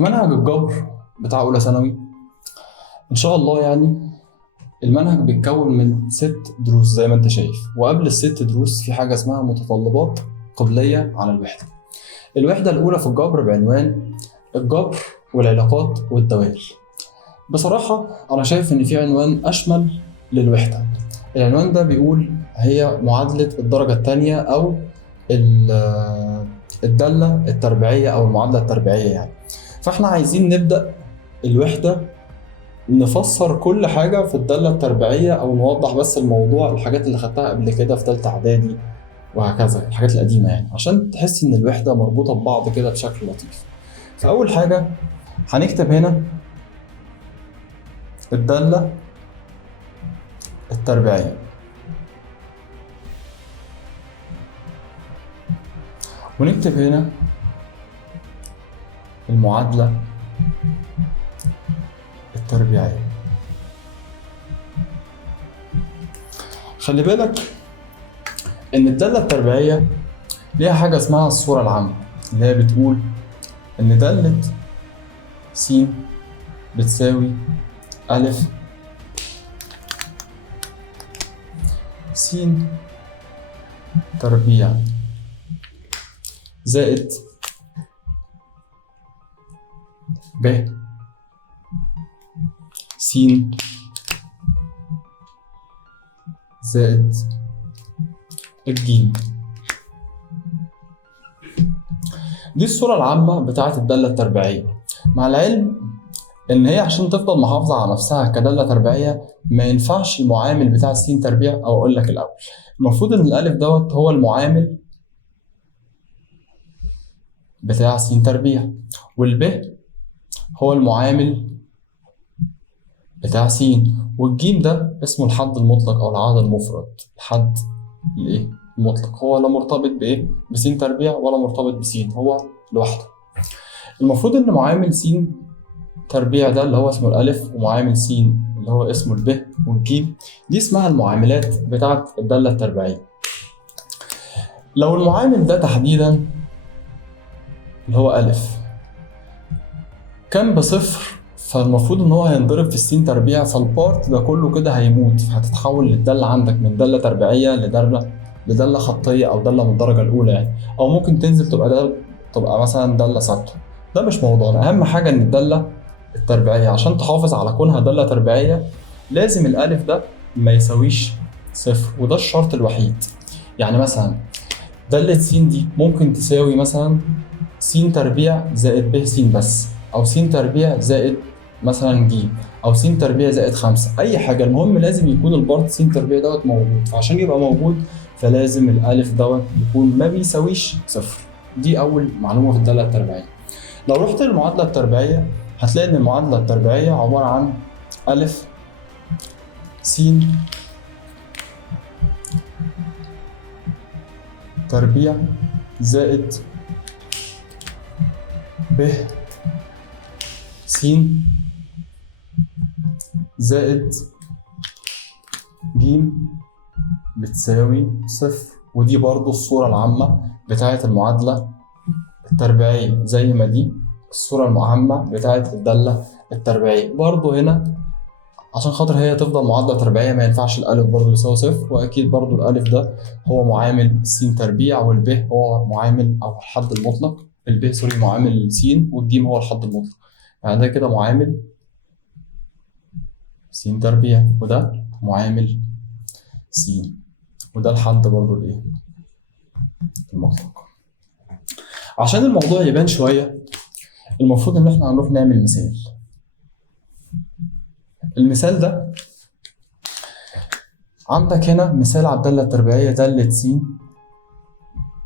في منهج الجبر بتاع أولى ثانوي إن شاء الله يعني المنهج بيتكون من 6 دروس زي ما أنت شايف، وقبل ال6 دروس في حاجة اسمها متطلبات قبلية على الوحدة. الوحدة الأولى في الجبر بعنوان الجبر والعلاقات والدوال. بصراحة أنا شايف إن في عنوان أشمل للوحدة. العنوان ده بيقول هي معادلة الدرجة الثانية أو الدالة التربيعية أو المعادلة التربيعية يعني. فإحنا عايزين نبدأ الوحدة نفسر كل حاجة في الدالة التربيعية أو نوضح بس الموضوع، الحاجات اللي خدتها قبل كده في تالتة إعدادي وهكذا، الحاجات القديمة يعني، عشان تحس إن الوحدة مربوطة ببعض كده بشكل لطيف. فأول حاجة هنكتب هنا الدالة التربيعية، ونكتب هنا المعادلة التربيعية. خلي بالك إن الدالة التربيعية ليها حاجة اسمها الصورة العامة، اللي هي بتقول إن دالة س بتساوي أ س تربيع زائد ب س زائد الجيم. دي الصورة العامة بتاعت الدالة التربيعية، مع العلم إن هي عشان تفضل محافظة على نفسها كدالة تربيعية ما ينفعش المعامل بتاع س تربيع، أو أقول لك الأول المفروض إن الألف دوت هو المعامل بتاع س تربيع، والب هو المعامل بتاع س، والجيم ده اسمه الحد المطلق أو العدد المفرد. الحد الإيه؟ المطلق هو لا مرتبط بإيه؟ بس تربيع ولا مرتبط بس، هو لوحده. المفروض إن معامل س تربيع ده اللي هو اسمه الألف، ومعامل س اللي هو اسمه الب والجيم، دي اسمها المعاملات بتاعت الدالة التربيعية. لو المعامل ده تحديدا اللي هو ألف كان بصفر، فالمفروض إن هو هينضرب في الس تربيع، فالبارت ده كله كده هيموت، فهتتحول للدالة عندك من دالة تربيعية لدالة خطية أو دالة من الدرجة الأولى يعني، أو ممكن تنزل تبقى مثلا دالة ثابتة. ده مش موضوعنا، أهم حاجة إن الدالة التربيعية عشان تحافظ على كونها دالة تربيعية لازم الألف ده ما يساويش صفر، وده الشرط الوحيد. يعني مثلا دالة س دي ممكن تساوي مثلا س تربيع زائد ب س بس، أو س تربيع زائد مثلا ج، أو س تربيع زائد 5، أي حاجة. المهم لازم يكون البارت س تربيع دوت موجود، فعشان يبقى موجود فلازم الألف دوت يكون ما بيساويش صفر. دي أول معلومة في الدالة التربيعية. لو رحت للمعادلة التربيعية هتلاقي إن المعادلة التربيعية عبارة عن أ س تربيع زائد ب س زائد ج بتساوي صفر. ودي برضو الصورة العامة بتاعت المعادلة التربيعية، زي ما دي الصورة العامة بتاعت الدالة التربيعية. برضو هنا عشان خاطر هي تفضل معادلة تربيعية ما ينفعش الألف برضو يساوي صفر، وأكيد برضو الألف ده هو معامل س تربيع، والب هو معامل أو الحد المطلق، الب سوري معامل س، والجيم هو الحد المطلق. يعني ده كده معامل س تربيع، وده معامل س، وده الحد برضو الإيه؟ المطلق. عشان الموضوع يبان شوية المفروض إن إحنا هنروح نعمل مثال. المثال ده عندك هنا مثال على الدالة التربيعية، دالة س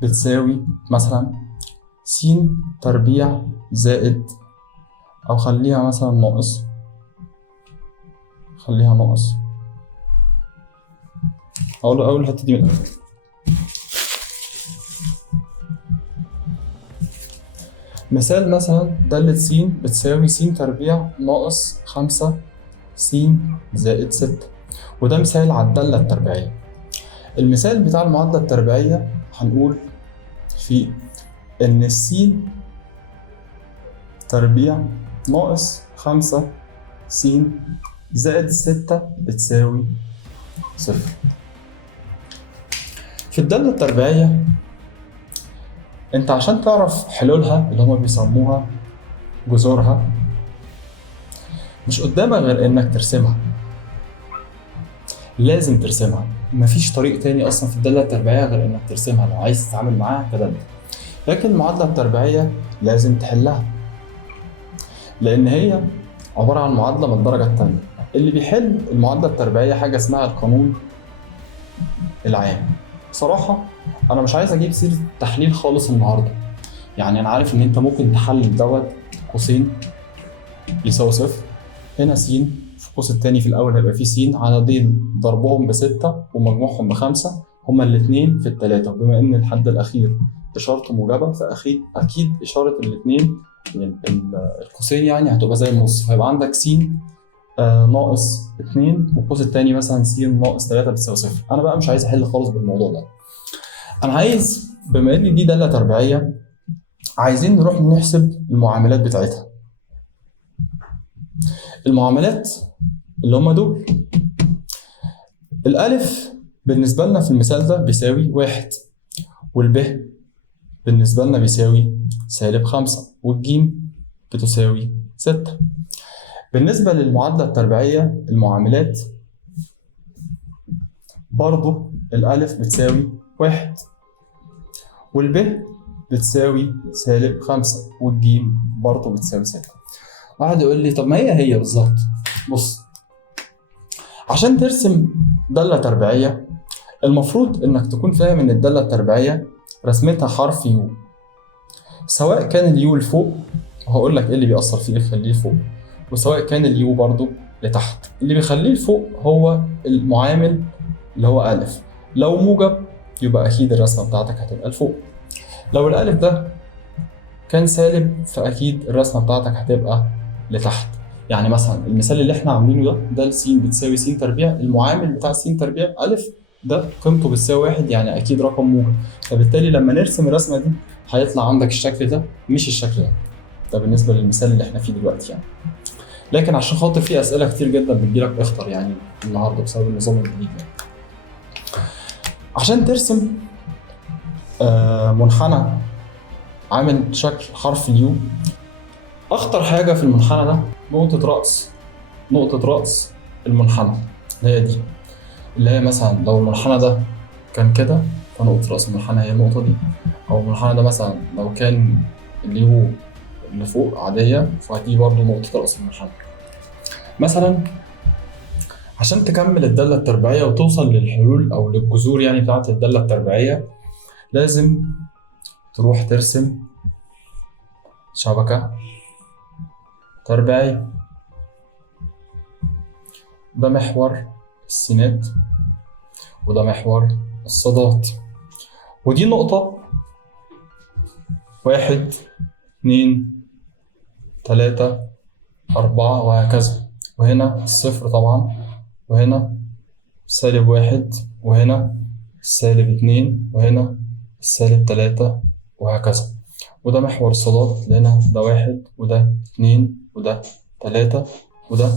بتساوي مثلا س تربيع زائد، أو خليها مثلا ناقص، خليها ناقص، أقول أول الحتة دي من الأول. مثال مثلا دالة س بتساوي س تربيع ناقص 5 س زائد 6، وده مثال على الدالة التربيعية. المثال بتاع المعادلة التربيعية هنقول فيه إن الس تربيع ناقص 5 س زائد 6 بتساوي 0. في الدالة التربيعية انت عشان تعرف حلولها اللي هما بيسموها جذورها مش قدامك غير انك ترسمها. لازم ترسمها، مفيش طريق تاني اصلا في الدالة التربيعية غير انك ترسمها لو عايز تتعامل معاها كدالة. لكن المعادلة التربيعية لازم تحلها، لان هي عبارة عن معادلة من الدرجة التانية. اللي بيحل المعادلة التربيعية حاجة اسمها القانون العام. بصراحة أنا مش عايز أجيب سيرة تحليل خالص النهاردة، يعني أنا عارف إن أنت ممكن تحلل دوت قوسين يساوي 0، هنا س في القوس التاني في الأول هيبقى فيه س، عددين ضربهم ب6 ومجموعهم ب5 هما الاتنين في التلاتة، وبما إن الحد الأخير إشارته موجبة فأكيد إشارة الاتنين القوسين يعني هتبقى زي النص، فيبقى عندك س ناقص 2 والقوس التاني مثلا س ناقص 3 بتساوي 0. أنا بقى مش عايز أحل خالص بالموضوع ده، أنا عايز بما إن دي دالة تربيعية عايزين نروح نحسب المعاملات بتاعتها. المعاملات اللي هما دول، الألف بالنسبة لنا في المثال ده بيساوي 1، والب بالنسبة لنا بيساوي -5، والجيم بتساوي 6. بالنسبة للمعادلة التربيعية المعاملات برضو الألف بتساوي 1، والب بتساوي -5، والجيم برضو بتساوي 6. واحد يقول لي طب ما هي بالظبط. بص، عشان ترسم دالة تربيعية المفروض انك تكون فاهم ان الدالة التربيعية رسمتها حرف يو، سواء كان اليو لفوق وهقول لك ايه اللي بيأثر فيه اللي يخليه لفوق، وسواء كان اليو برضو لتحت. اللي بيخليه لفوق هو المعامل اللي هو ألف، لو موجب يبقى أكيد الرسمة بتاعتك هتبقى لفوق، لو الألف ده كان سالب فأكيد الرسمة بتاعتك هتبقى لتحت. يعني مثلا المثال اللي احنا عاملينه ده س بتساوي س تربيع، المعامل بتاع س تربيع ألف ده قيمته بتساوي 1، يعني أكيد رقم موجب، فبالتالي لما نرسم الرسمة دي هيطلع عندك الشكل ده مش الشكل ده. ده بالنسبة للمثال اللي احنا فيه دلوقتي يعني. لكن عشان خاطر في أسئلة كتير جدا بتجيلك اختر يعني النهارده بسبب النظام الجديد يعني. عشان ترسم منحنى عامل شكل حرف اليو، أخطر حاجة في المنحنى ده نقطة رأس المنحنى اللي هي دي، اللي هي مثلا لو المنحنى ده كان كده فنقطة رأس المنحنى هي النقطة دي، أو المنحنى ده مثلا لو كان اليو اللي فوق عادية فدي برضو نقطة رأس المنحنى. مثلا عشان تكمل الدالة التربيعية وتوصل للحلول أو للجذور يعني بتاعة الدالة التربيعية لازم تروح ترسم شبكة تربيعية. ده محور السينات وده محور الصادات، ودي نقطة 1 2 3 4 وهكذا، وهنا الصفر طبعا، وهنا -1 وهنا -2 وهنا -3 وهكذا. وده محور الصادات لهنا ده 1 وده 2 وده 3 وده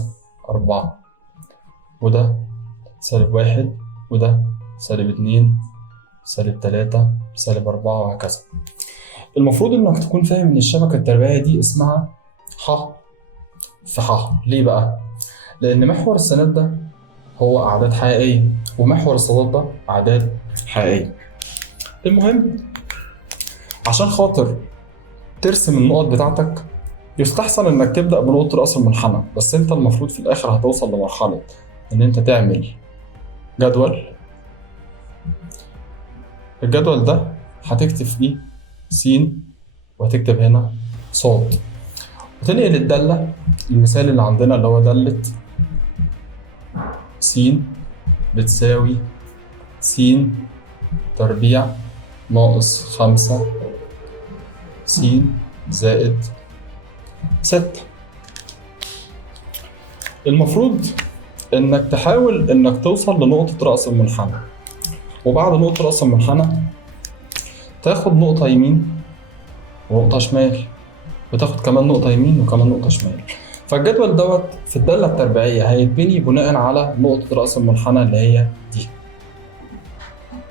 4 وده -1 وده -2 -3 -4 وهكذا. المفروض انك تكون فاهم ان الشبكة التربيعية دي اسمها ح في ح. ليه بقى؟ لان محور السينات ده هو اعداد حقيقية ومحور الصادات ده اعداد حقيقية. المهم عشان خاطر ترسم النقط بتاعتك يستحسن انك تبدأ بنقطة رأس المنحنى، بس انت المفروض في الاخر هتوصل لمرحلة ان انت تعمل جدول. الجدول ده هتكتب فيه س وهتكتب هنا ص، وتنقل الدالة المثال اللي عندنا اللي هو دالة س بتساوي س تربيع ناقص 5 س زائد 6. المفروض انك تحاول انك توصل لنقطة رأس المنحنى، وبعد نقطة رأس المنحنى تاخد نقطة يمين ونقطة شمال بتاخد كمان نقطة يمين وكمان نقطة شمال. فالجدول دوت في الدالة التربيعية هيتبني بناء على نقطة رأس المنحنى اللي هي دي.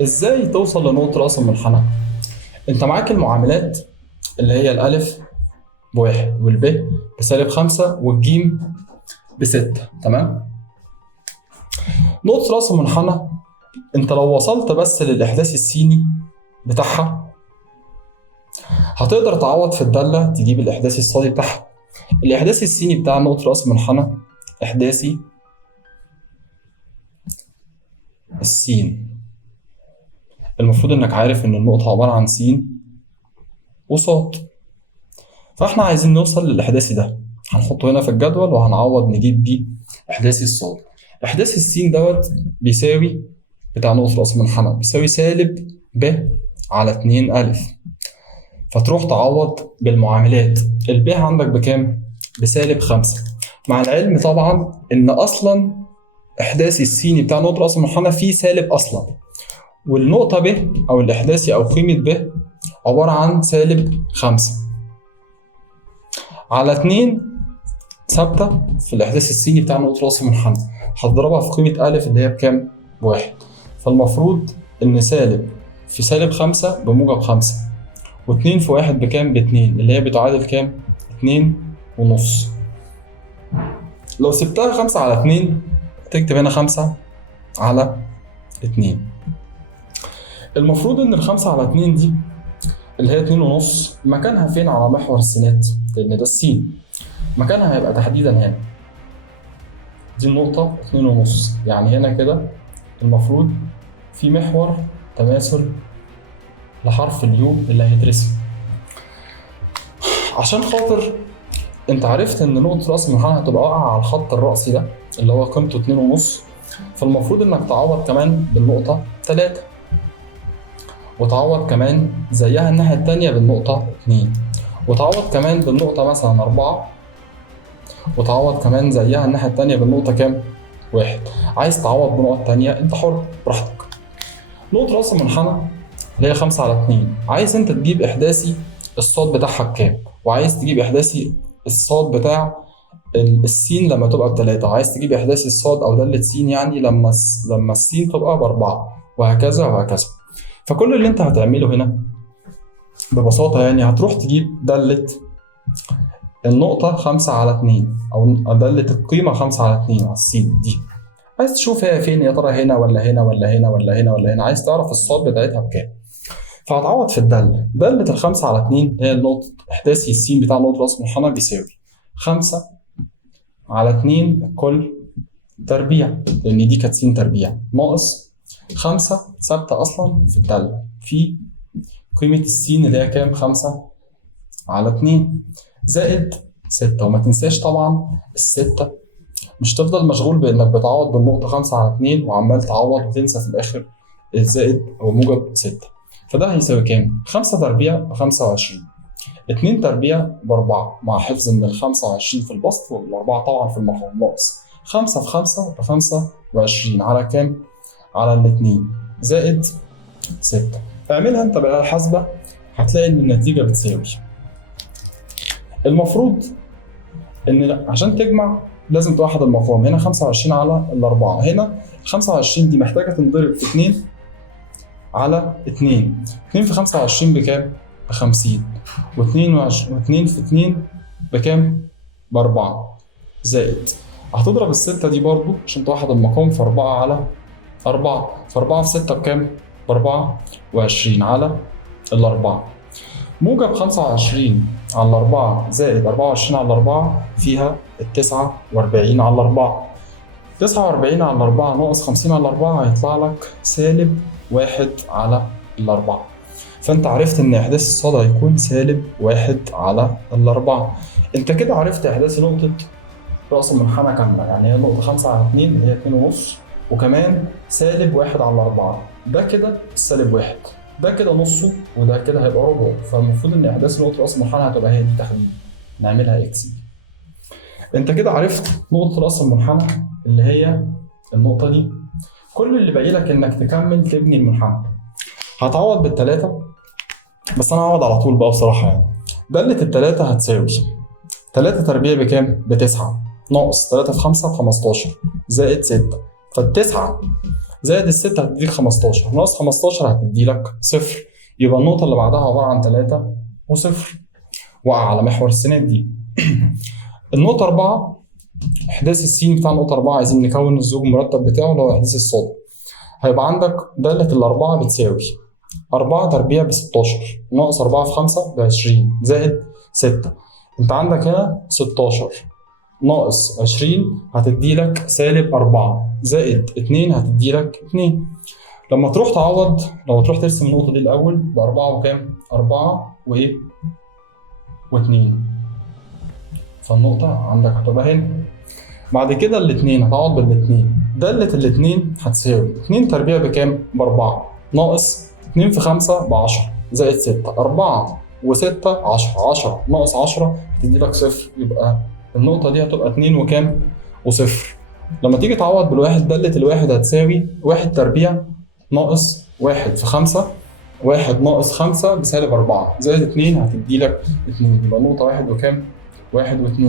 ازاي توصل لنقطة رأس المنحنى؟ انت معاك المعاملات اللي هي الألف ب1 والب ب-5 والجيم ب6، تمام؟ نقطة رأس المنحنى انت لو وصلت بس للإحداث السيني بتاعها هتقدر تعوض في الدالة تجيب الإحداثي الصادي بتاعها. الإحداثي السيني بتاع نقطة رأس المنحنى إحداثي السين. المفروض إنك عارف إن النقطة عبارة عن س وصاد، فإحنا عايزين نوصل للإحداثي ده، هنحطه هنا في الجدول وهنعوض نجيب بيه إحداثي الصاد. إحداثي السين دوت بيساوي بتاع نقطة رأس المنحنى بيساوي سالب ب على 2 ألف، فتروح تعوض بالمعاملات. الب عندك بكام؟ بسالب 5، مع العلم طبعا إن أصلا إحداثي السيني بتاع نقطة رأس المنحنى فيه سالب أصلا، والنقطة ب أو الإحداثي أو قيمة ب عبارة عن سالب 5 على 2 ثابتة في الإحداث السيني بتاع نقطة رأس المنحنى، هتضربها في قيمة ألف اللي هي بكام؟ ب1. فالمفروض إن سالب في سالب 5 بموجب 5، و2 في 1 بكام؟ ب2 اللي هي بتعادل كام؟ 2.5. لو سبتها 5 على 2 تكتب هنا 5 على 2. المفروض إن ال5 على 2 دي اللي هي 2.5 مكانها فين على محور السينات؟ لأن ده السين، مكانها هيبقى تحديدا هنا. دي النقطة 2.5، يعني هنا كده المفروض في محور تماثل لحرف اليو اللي هيترسم. عشان خاطر انت عرفت ان نقطة رأس المنحنى هتبقى واقعة على الخط الرأسي ده اللي هو قيمته 2.5، فالمفروض انك تعوض كمان بالنقطة 3، وتعوض كمان زيها الناحية التانية بالنقطة 2، وتعوض كمان بالنقطة مثلا 4، وتعوض كمان زيها الناحية التانية بالنقطة كام؟ 1. عايز تعوض بنقط تانية انت حر براحتك. نقطة رأس المنحنى اللي هي 5 على 2 عايز انت تجيب إحداثي الصاد بتاعها بكام؟ وعايز تجيب إحداثي الصاد بتاع السين لما تبقى ب3، وعايز تجيب إحداثي الصاد أو دالة س يعني لما السين تبقى ب4، وهكذا وهكذا. فكل اللي انت هتعمله هنا ببساطة يعني هتروح تجيب دالة النقطة 5 على 2 أو دالة القيمة 5 على 2 على السين دي، عايز تشوف هي فين، يا ترى هنا ولا هنا ولا هنا ولا هنا ولا هنا، عايز تعرف الصاد بتاعتها بكام. فهتعوض في الدالة. دالة ال5 على 2 هي النقطة إحداثي السين بتاع نقطة رأس المنحنى بيساوي 5 على 2 كل تربيع، لأن دي كانت س تربيع ناقص 5 ثابتة أصلا في الدالة في قيمة السين اللي هي كام؟ 5 على 2 زائد 6. وما تنساش طبعا ال6 مش تفضل مشغول بإنك بتعوض بالنقطة 5 على 2 وعمال تعوض وتنسى في الآخر الزائد أو موجب 6. فده هيساوي كام؟ 5 تربيع ب25، 2 تربيع ب4 مع حفظ إن ال25 في البسط وال4 طبعا في المفهوم ناقص 5 في 5 ب25 على كام؟ على الاتنين زائد 6. اعملها انت بالآلة الحاسبة هتلاقي ان النتيجة بتساوي، المفروض ان عشان تجمع لازم توحد المقام. هنا 25 على ال4، هنا 25 دي محتاجة تنضرب في 2 على 2. 2 في 25 بكام؟ ب50. و2 في 2 بكام؟ ب4 زائد هتضرب ال6 دي برضو عشان توحد المقام في 4 على 4. ف4 في 6 بكام؟ ب24 على ال4. موجب 25 على 4 زائد 24 على 4 فيها 49 على 4. 49 على 4 ناقص 50 على 4 هيطلع لك سالب 1 على 4. فانت عرفت ان احداث الصاد هيكون سالب 1 على 4. انت كده عرفت احداث نقطة رأس المنحنى كاملة، يعني هي نقطة 5 على 2 اللي هي 2.5 وكمان سالب 1 على 4. ده كده السالب 1، ده كده نصه، وده كده هيبقى ربعه. فالمفروض ان احداث نقطة رأس المنحنى هتبقى هي دي تحديدا، نعملها اكس دي. انت كده عرفت نقطة رأس المنحنى اللي هي النقطة دي. كل اللي باقي لك انك تكمل تبني المنحنى. هتعوض بالثلاثة، بس انا هعوض على طول بقى بصراحة يعني. دالة التلاتة هتساوي 3 تربيع بكام؟ ب9 ناقص 3 في 5 ب15 زائد 6. فالتسعة زائد الستة هتديك 15 ناقص 15 هتديلك صفر. يبقى النقطة اللي بعدها عبارة عن 3 وصفر، وقع على محور السينات دي. النقطة 4 إحداث السين بتاع النقطة 4 عايزين نكون الزوج المرتب بتاعه اللي هو إحداث الصاد. هيبقى عندك دالة الأربعة بتساوي 4 تربيع ب16 ناقص 4 في 5 ب20 زائد 6. أنت عندك هنا 16 ناقص 20 هتديلك -4 زائد 2 هتديلك 2. لما تروح تعوض، لو تروح ترسم النقطة دي الأول ب4 وكام؟ 4 وإيه؟ و2. فالنقطة عندك هتبقى هنا. بعد كده الاتنين هتعوض بالاتنين. دالة الاتنين هتساوي 2 تربيع بكام؟ ب4 ناقص 2 في 5 ب10 زائد 6. 4 و6 10 10 ناقص 10 تديلك صفر. يبقى النقطة دي هتبقى 2 وكام؟ وصفر. لما تيجي تعوض بالواحد، دالة الواحد هتساوي 1 تربيع ناقص 1 في 5. 1 ناقص 5 بسالب 4 زائد 2 هتديلك 2. يبقى النقطة 1 وكام؟ 1 و2.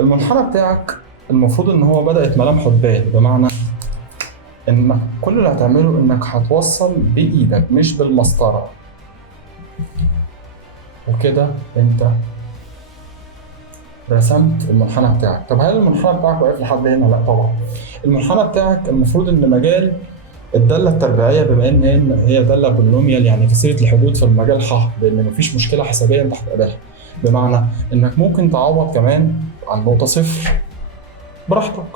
المنحنى بتاعك المفروض ان هو بدأت ملامحه تبان، بمعنى انك كل اللي هتعمله انك هتوصل بايدك مش بالمسطرة. وكده انت رسمت المنحنى بتاعك. طب هل المنحنى بتاعك واقف لحد هنا؟ لا طبعا. المنحنى بتاعك المفروض ان مجال الدالة التربيعية، بما ان هي دالة بولينوميال يعني كثيرة الحدود، في المجال لان مفيش مشكلة حسابية انت هتقابلها. بمعنى انك ممكن تعوض كمان عن نقطة صفر براحتك.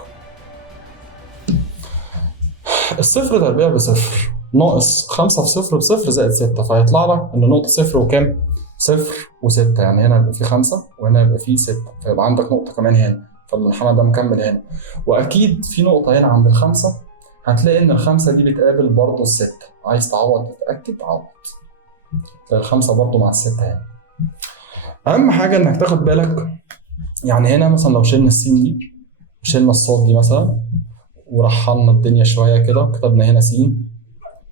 الصفر تربيع بصفر ناقص 5 في صفر بصفر زائد 6، فهيطلع لك ان نقطة صفر وكام؟ صفر و6. يعني هنا يبقى في 5 وهنا يبقى في 6، فيبقى عندك نقطة كمان هنا. فالمنحنى ده مكمل هنا. واكيد في نقطة هنا عند ال5 هتلاقي ان ال5 دي بتقابل برضه ال6. عايز تعوض تتأكد عوض. تلاقي ال5 برضه مع ال6 هنا. اهم حاجة انك تاخد بالك، يعني هنا مثلا لو شلنا السين دي وشلنا الصاد دي مثلا ورحلنا الدنيا شوية كده، كتبنا هنا س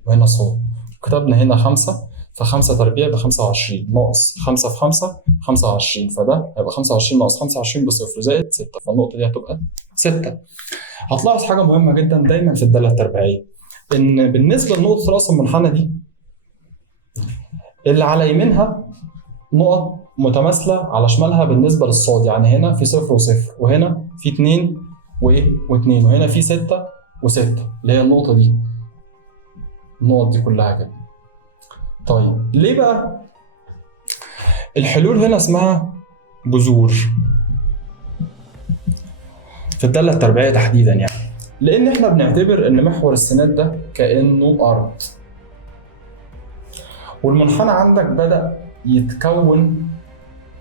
وهنا صاد، كتبنا هنا 5، ف5 تربيع ب25 ناقص 5 في 5 25، فده هيبقى 25 ناقص 25 بصفر زائد 6، فالنقطة دي هتبقى 6. هتلاحظ حاجة مهمة جدا دايما في الدالة التربيعية، إن بالنسبة لنقطة رأس المنحنى دي اللي على يمينها نقط متماثلة على شمالها بالنسبة للصاد. يعني هنا في 0 وصفر، وهنا في 2 وإيه؟ و2، وهنا في 6 و6 اللي هي النقطة دي. النقط دي كلها كده. طيب ليه بقى الحلول هنا اسمها جذور في الدالة التربيعية تحديدا؟ يعني لأن احنا بنعتبر إن محور السينات ده كأنه أرض، والمنحنى عندك بدأ يتكون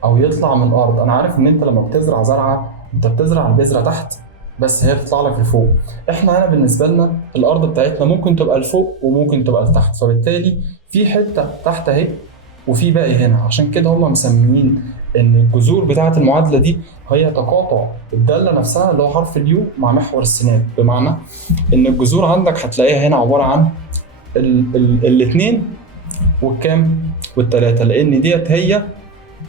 أو يطلع من الأرض. أنا عارف إن أنت لما بتزرع زرعة أنت بتزرع البذرة تحت بس هي بتطلع لك لفوق. احنا هنا بالنسبة لنا الأرض بتاعتنا ممكن تبقى لفوق وممكن تبقى لتحت، فبالتالي في حتة تحت أهي وفي باقي هنا. عشان كده هم مسميين إن الجذور بتاعة المعادلة دي هي تقاطع الدالة نفسها اللي هو حرف اليو مع محور السينات. بمعنى إن الجذور عندك هتلاقيها هنا عبارة عن الاثنين والكام والتلاتة، لأن ديت هي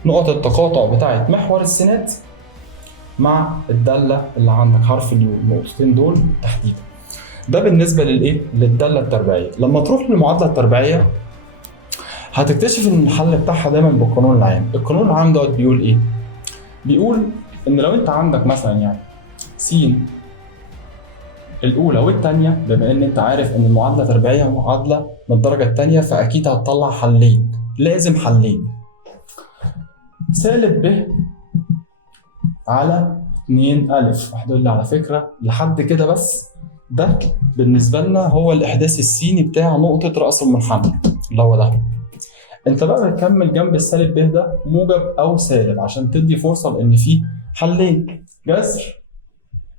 نقط التقاطع بتاعة محور السينات مع الدالة اللي عندك حرف اليو، النقطتين دول تحديدا. ده بالنسبة للإيه؟ للدالة التربيعية. لما تروح للمعادلة التربيعية هتكتشف إن الحل بتاعها دايما بالقانون العام. القانون العام دوت بيقول إيه؟ بيقول إن لو أنت عندك مثلا يعني س الأولى والثانية، بما إن أنت عارف إن المعادلة التربيعية معادلة من الدرجة الثانية، فأكيد هتطلع حلين، لازم حلين. سالب ب على 2 ألف. هتقول لي على فكرة لحد كده بس ده بالنسبة لنا هو الإحداث السيني بتاع نقطة رأس المنحنى اللي هو ده. أنت بقى بتكمل جنب السالب ب ده موجب أو سالب عشان تدي فرصة لأن فيه حلين. جذر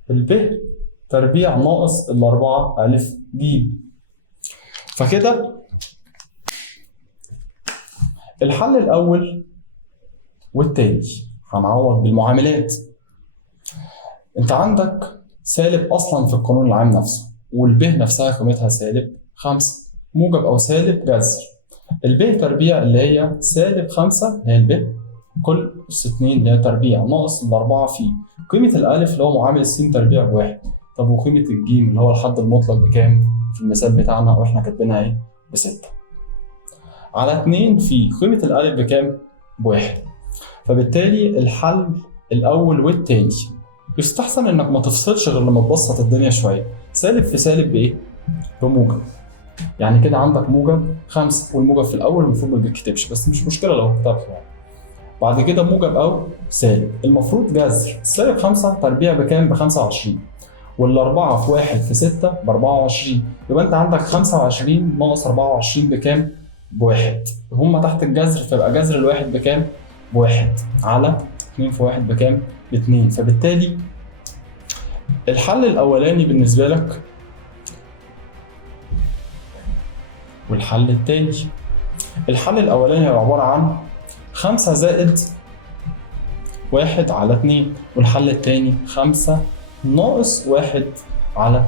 الب تربيع ناقص ال4 ألف ج. فكده الحل الأول والتاني هنعوض بالمعاملات. انت عندك سالب اصلا في القانون العام نفسه، والب نفسها قيمتها -5، موجب او سالب جذر الب تربيع اللي هي -5 اللي هي الب كل أس 2 اللي هي تربيع ناقص ال4 في قيمة الألف اللي هو معامل س تربيع بواحد. طب وقيمة الجيم اللي هو الحد المطلق بكام؟ في المثال بتاعنا وإحنا كاتبينها إيه؟ ب6 على 2 في قيمة الألف بكام؟ بواحد. فبالتالي الحل الأول والتاني يستحسن إنك ما تفصلش غير لما تبسط الدنيا شوية. سالب في سالب بإيه؟ بموجب. يعني كده عندك موجب 5 والموجب في الأول المفروض ما بيتكتبش، بس مش مشكلة لو كتبته يعني. بعد كده موجب أو سالب، المفروض جذر سالب 5 تربيع بكام؟ ب25 والأربعة في 1 في 6 ب24. يبقى أنت عندك 25 ناقص 24 بكام؟ بواحد. هما تحت الجذر فيبقى جذر الواحد بكام؟ بواحد على 2 في 1 بكام؟ ب2. فبالتالي الحل الأولاني بالنسبة لك والحل التاني. الحل الأولاني هيبقى عبارة عن 5 زائد 1 على 2 والحل التاني 5 ناقص 1 على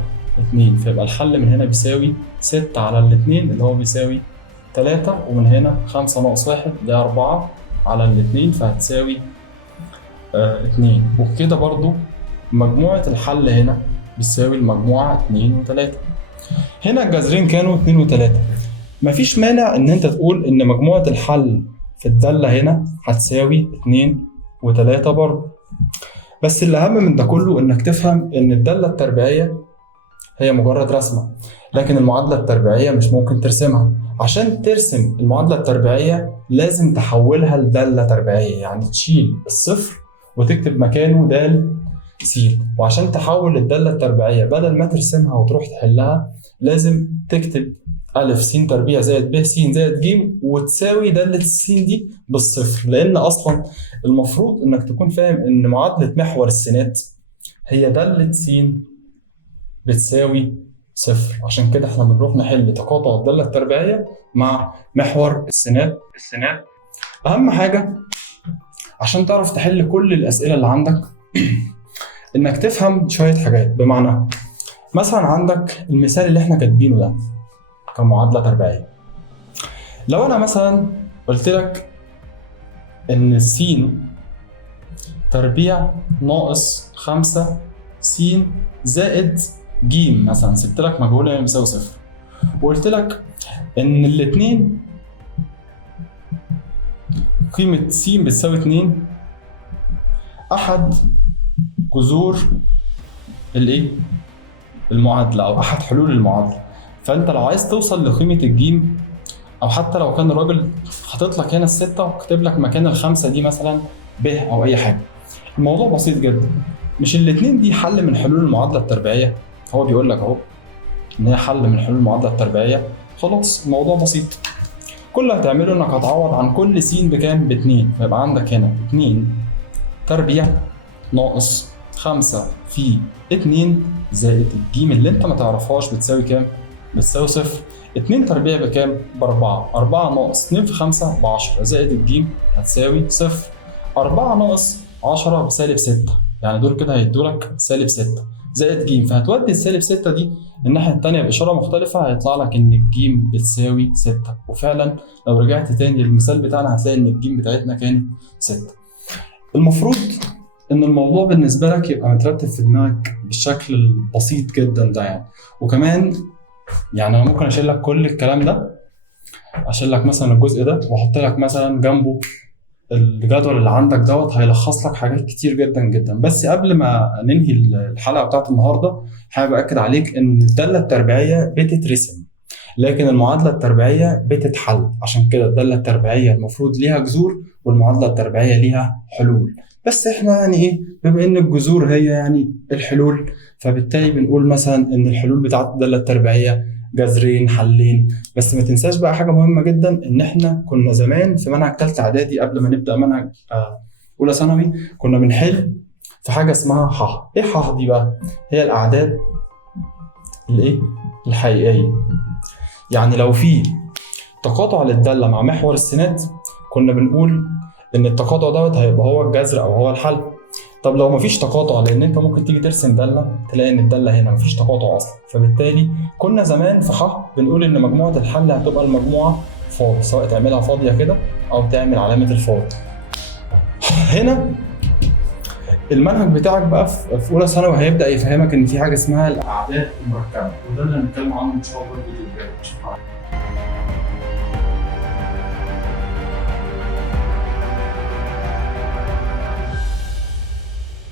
2. فيبقى الحل من هنا بيساوي 6 على الاتنين اللي هو بيساوي 3، ومن هنا 5 ناقص 1 اللي هي 4 على الاتنين فهتساوي 2. وبكده برضو مجموعة الحل هنا بتساوي المجموعة 2 و3. هنا الجذرين كانوا 2 و3. مفيش مانع ان انت تقول ان مجموعة الحل في الدالة هنا هتساوي 2 و3 برضو. بس الأهم من ده كله انك تفهم ان الدالة التربيعية هي مجرد رسمة، لكن المعادلة التربيعية مش ممكن ترسمها. عشان ترسم المعادلة التربيعية لازم تحولها لدالة تربيعية، يعني تشيل الصفر وتكتب مكانه د س. وعشان تحول الدالة التربيعية بدل ما ترسمها وتروح تحلها لازم تكتب أ س تربيع زائد ب س زائد ج وتساوي دالة س دي بالصفر، لأن أصلا المفروض إنك تكون فاهم إن معادلة محور السينات هي دالة س بتساوي صفر. عشان كده احنا بنروح نحل تقاطع الدالة التربيعية مع محور السينات. أهم حاجة عشان تعرف تحل كل الأسئلة اللي عندك إنك تفهم شوية حاجات. بمعنى مثلا عندك المثال اللي احنا كاتبينه ده كمعادلة تربيعية، لو أنا مثلا قلت لك إن س تربيع ناقص 5 س زائد ج مثلا، سبت لك مجهول يعني بيساوي صفر، وقلت لك إن الاتنين قيمة س بتساوي 2 أحد جذور الإيه؟ المعادلة أو أحد حلول المعادلة. فأنت لو عايز توصل لقيمة الجيم، أو حتى لو كان الراجل حاطط لك هنا ال6 وكتب لك مكان ال5 دي مثلا ب أو أي حاجة، الموضوع بسيط جدا. مش الاتنين دي حل من حلول المعادلة التربيعية؟ هو بيقول لك أهو إن هي حل من حلول المعادلة التربيعية. خلاص الموضوع بسيط، كل اللي هتعمله إنك هتعوض عن كل س بكام؟ ب2. فيبقى عندك هنا 2 تربيع ناقص 5 في 2 زائد الجيم اللي انت ما تعرفهاش بتساوي كام؟ بتساوي صفر. 2 تربيع بكام؟ ب4. 4 ناقص 2 في 5 ب10 زائد الجيم هتساوي صفر. 4 ناقص 10 بسالب 6، يعني دول كده هيدولك سالب 6 زائد جيم، فهتودي السالب 6 دي الناحية التانية بإشارة مختلفة هيطلع لك إن الجيم بتساوي 6. وفعلا لو رجعت تاني للمثال بتاعنا هتلاقي إن الجيم بتاعتنا كانت 6. المفروض إن الموضوع بالنسبة لك يبقى مترتب في دماغك بالشكل البسيط جدا ده يعني. وكمان يعني أنا ممكن أشيل لك كل الكلام ده، أشيل لك مثلا الجزء ده وأحط لك مثلا جنبه الجدول اللي عندك دوت، هيلخص لك حاجات كتير جدا جدا. بس قبل ما ننهي الحلقة بتاعت النهاردة حابب أكد عليك إن الدالة التربيعية بتترسم لكن المعادلة التربيعية بتتحل. عشان كده الدالة التربيعية المفروض ليها جذور والمعادلة التربيعية ليها حلول. بس احنا يعني ايه، بما ان الجذور هي يعني الحلول، فبالتالي بنقول مثلا ان الحلول بتاعت الدالة التربيعية جذرين حلين. بس ما تنساش بقى حاجة مهمة جدا، ان احنا كنا زمان في منهج تالتة اعدادي قبل ما نبدأ منهج اولى ثانوي كنا بنحل في حاجة اسمها ح. ايه ح دي بقى؟ هي الاعداد الايه الحقيقية. يعني لو في تقاطع للدالة مع محور السينات كنا بنقول ان التقاطع دوت هيبقى هو الجذر او هو الحل. طب لو مفيش تقاطع، لان انت ممكن تيجي ترسم دالة تلاقي ان الدالة هنا مفيش تقاطع اصلا، فبالتالي كنا زمان في ح بنقول ان مجموعة الحل هتبقى المجموعة فاضي، سواء تعملها فاضية كده او تعمل علامة الفاضي. هنا المنهج بتاعك بقى في اولى ثانوي هيبدا يفهمك ان في حاجه اسمها الاعداد المركبه، وده اللي هنتكلم عنه ان شاء الله الفيديو الجاي.